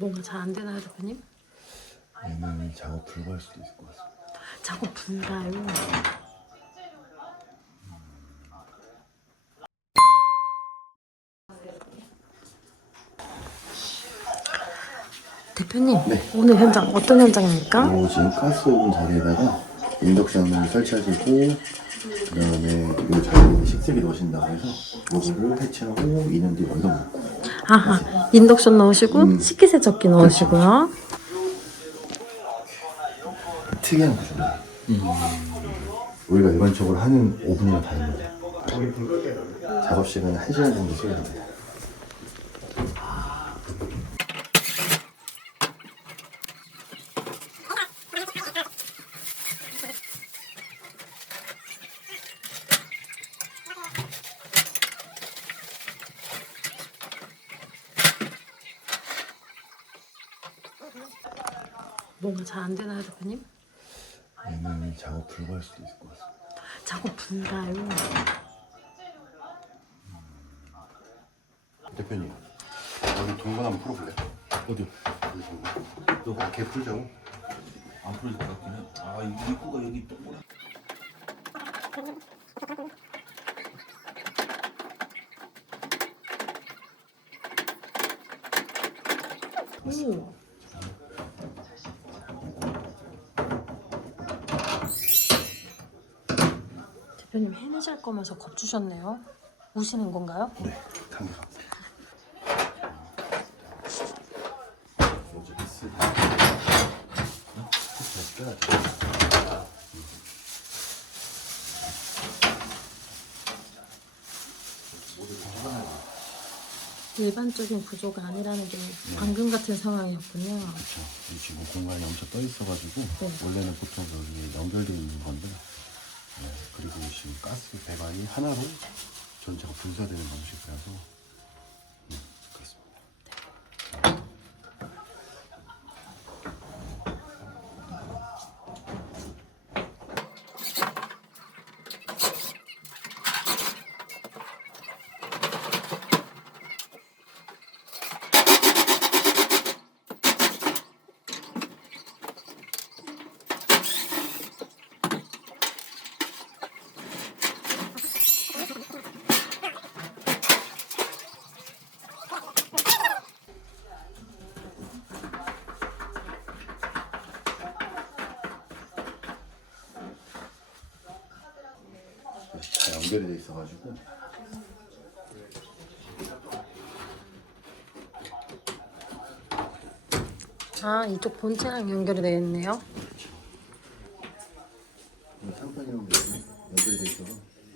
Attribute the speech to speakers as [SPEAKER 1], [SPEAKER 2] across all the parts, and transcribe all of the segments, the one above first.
[SPEAKER 1] 뭔가 잘 안 되나요, 대표님?
[SPEAKER 2] 얘는 작업 불가할 수도 있을 것 같습니다.
[SPEAKER 1] 작업 불가요? 대표님,
[SPEAKER 2] 네.
[SPEAKER 1] 오늘 현장 어떤 현장입니까?
[SPEAKER 2] 지금 가스오븐 자리에다가 인덕션을 설치하시고 그 다음에 이 자리에 식세기 넣으신다고 해서 이거를 해체하고 2년 뒤 완성 먹고
[SPEAKER 1] 아하, 인덕션 넣으시고 식기세척기 넣으시고요.
[SPEAKER 2] 특이한 구조예요. 우리가 일반적으로 하는 오븐이랑 다릅니다. 작업 시간은 1시간 정도 소요됩니다.
[SPEAKER 1] 뭔가 잘 안 되나요, 대표님?
[SPEAKER 2] 얘는 작업 불가할 수도 있을 것 같습니다.
[SPEAKER 1] 작업 불가요?
[SPEAKER 2] 대표님, 여기 동전 한번 풀어볼래? 어디요? 여기 동전. 너 걔 풀자고?
[SPEAKER 3] 안 풀어질 것 같긴 해. 아, 이 입구가 여기 동그랗.
[SPEAKER 1] 오. 대표님 해내실 거면서 겁주셨네요. 우시는 건가요?
[SPEAKER 2] 네, 감사합니다. 어제 피스 다 빼야지.
[SPEAKER 1] 일반적인 구조가 아니라는 게 방금 같은 상황이었군요.
[SPEAKER 2] 그렇죠. 지금 공간이 엄청 떠 있어가지고
[SPEAKER 1] 네.
[SPEAKER 2] 원래는 보통 여기 연결되어 있는 건데 그리고 지금 가스 배관이 하나로 전체가 분사되는 방식이라서 그렇습니다. 다 연결이 돼 있어가지고
[SPEAKER 1] 아, 이쪽 본체랑 연결이 되어 있네요.
[SPEAKER 2] 상판이랑 연결이 돼 있어서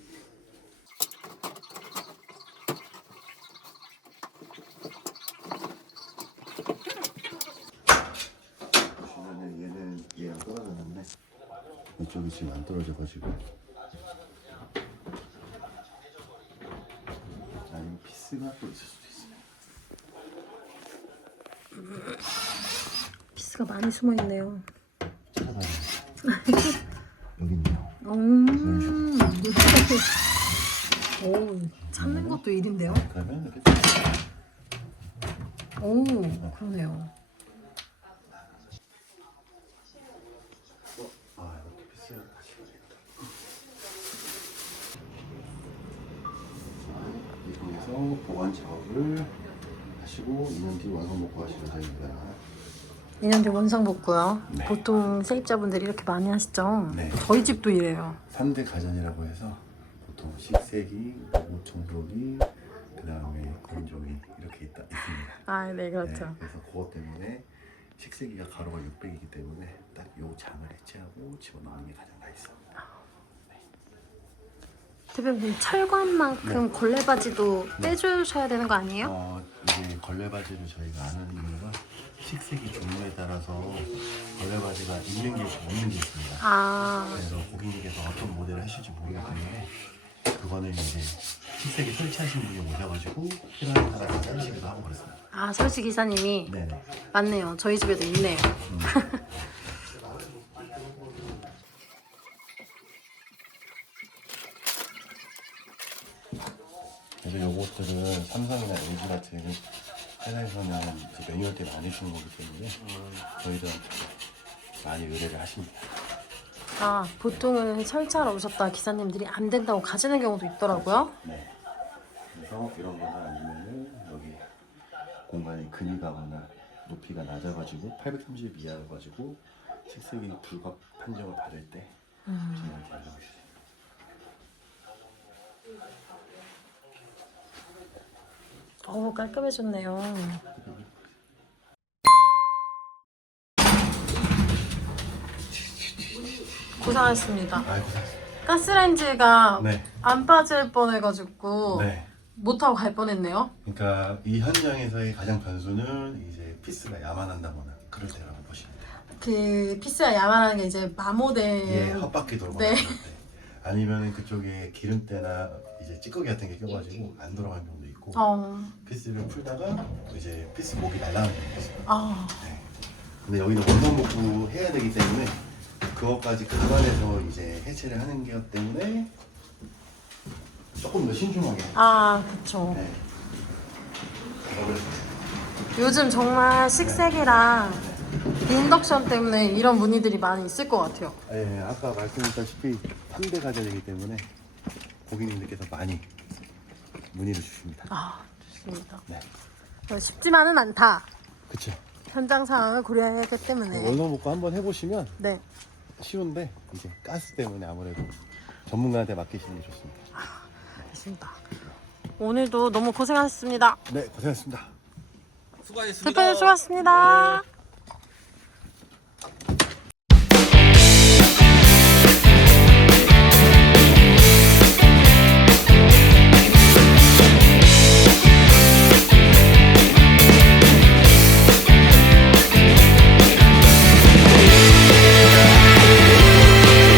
[SPEAKER 2] 보시면은 얘는 얘랑 떨어졌는데 이쪽이 지금 안 떨어져가지고 아니면 피스가 또 있을 수도 있어요.
[SPEAKER 1] 피스가 많이 숨어 있네요.
[SPEAKER 2] 찾아봐요. 여기 있네요.
[SPEAKER 1] 오, 찾는 것도 일인데요.
[SPEAKER 2] 그러면 이렇게
[SPEAKER 1] 오, 그러네요.
[SPEAKER 2] 이렇게 피스를 다시 이동해서 보관 작업을 하시고 2년 뒤 완성 복구하실 예정입니다.
[SPEAKER 1] 2년 뒤 원상복구요.
[SPEAKER 2] 네.
[SPEAKER 1] 보통 세입자분들이 이렇게 많이 하시죠?
[SPEAKER 2] 네.
[SPEAKER 1] 저희 집도 이래요.
[SPEAKER 2] 3대 가전이라고 해서 보통 식세기, 로봇 청소기, 그 다음에 건조기 이렇게 있습니다.
[SPEAKER 1] 아, 네, 그렇죠.
[SPEAKER 2] 네, 그래서 그것 때문에 식세기가 가로가 600이기 때문에 딱 요 장을 해체하고 집어넣는 게 가장 나있습니다.
[SPEAKER 1] 대표님, 철관만큼 걸레바지도 빼주셔야 되는 거 아니에요?
[SPEAKER 2] 이게 걸레바지를 저희가 안 하는 이유가 식세기 종류에 따라서 걸레바지가 있는 게 있고 없는 게 있습니다.
[SPEAKER 1] 아,
[SPEAKER 2] 그래서 고객님께서 어떤 모델을 하실지 모르기 때문에 그거는 이제 식세기 설치하신 분이 오셔가지고 필요한 사람이 짜주시기도 하고 그렇습니다.
[SPEAKER 1] 아, 설치 기사님이
[SPEAKER 2] 네네.
[SPEAKER 1] 맞네요. 저희 집에도 있네요.
[SPEAKER 2] 그래서 요것들은 삼성이나 LG 같은 회사에서는 이제 매뉴얼 때문에 안 해주는 거기 때문에 저희들한테 많이 의뢰를 하십니다.
[SPEAKER 1] 아, 보통은 설치하러 오셨다 기사님들이 안 된다고 가시는 경우도 있더라고요.
[SPEAKER 2] 네. 그래서 이런 거나 아니면은 여기 공간이 근이 가거나 높이가 낮아가지고 830 이하여가지고 색색이 불가 판정을 받을 때 저희가 이렇게 알고 있어요.
[SPEAKER 1] 깔끔해졌네요. 고생하셨습니다.
[SPEAKER 2] 아이고,
[SPEAKER 1] 가스레인지가
[SPEAKER 2] 네.
[SPEAKER 1] 안 빠질 뻔해가지고
[SPEAKER 2] 네.
[SPEAKER 1] 못하고 갈 뻔했네요.
[SPEAKER 2] 그러니까 이 현장에서의 가장 변수는 이제 피스가 야만한다거나 그럴 때라고 보시면 돼요.
[SPEAKER 1] 그 피스가 야만한 게 이제 마모된
[SPEAKER 2] 예, 헛바퀴 돌거나
[SPEAKER 1] 네.
[SPEAKER 2] 그럴 때. 아니면 그쪽에 기름때나 이제 찌꺼기 같은 게 껴가지고 안 돌아가는 경우도 있고 피스를 풀다가 이제 피스 목이 날아가는 경우도 있어요. 네. 근데 여기는 원상복구 해야 되기 때문에 그것까지 감안해서 이제 해체를 하는 것 때문에 조금 더 신중하게.
[SPEAKER 1] 그쵸.
[SPEAKER 2] 네.
[SPEAKER 1] 요즘 정말 식색이랑 인덕션 때문에 이런 문의들이 많이 있을 것 같아요.
[SPEAKER 2] 네, 아까 말씀드렸다시피 3대 가전이기 때문에 고객님들께서 많이 문의를 주십니다.
[SPEAKER 1] 좋습니다.
[SPEAKER 2] 네.
[SPEAKER 1] 쉽지만은 않다.
[SPEAKER 2] 그쵸.
[SPEAKER 1] 현장 상황을 고려해야 하기 때문에.
[SPEAKER 2] 원상복구 한번 해보시면
[SPEAKER 1] 네.
[SPEAKER 2] 쉬운데 이제 가스 때문에 아무래도 전문가한테 맡기시는 게 좋습니다.
[SPEAKER 1] 알겠습니다. 오늘도 너무 고생하셨습니다.
[SPEAKER 2] 네, 고생하셨습니다.
[SPEAKER 3] 수고하셨습니다.
[SPEAKER 1] 대표님 수고하셨습니다.